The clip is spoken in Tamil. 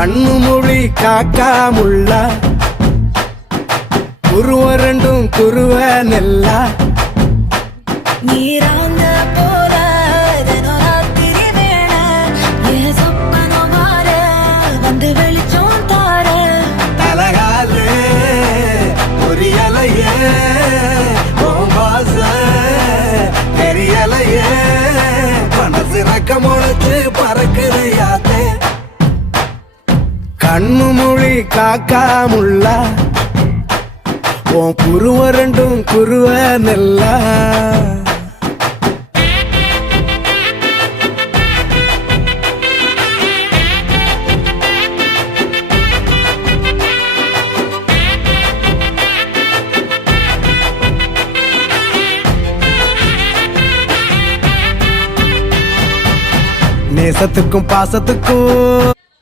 கண்ணு மொழி காக்காமுள்ள குருவரண்டும் குருவ நெல்லா நீராங்க போல ராத்திரி வேண என் சொப்பனோ மாற வந்து வெளிச்சம் தார தலகாலே பொரியலையே ஓம்பாச தெரியலையே மனசு ரக்க முளைச்சு பறக்குறையாத்தே கண்ணு மொழி காக்காமுள்ள உன் குருவரண்டும் குருவ நெல்லா நேசத்துக்கும் பாசத்துக்கும்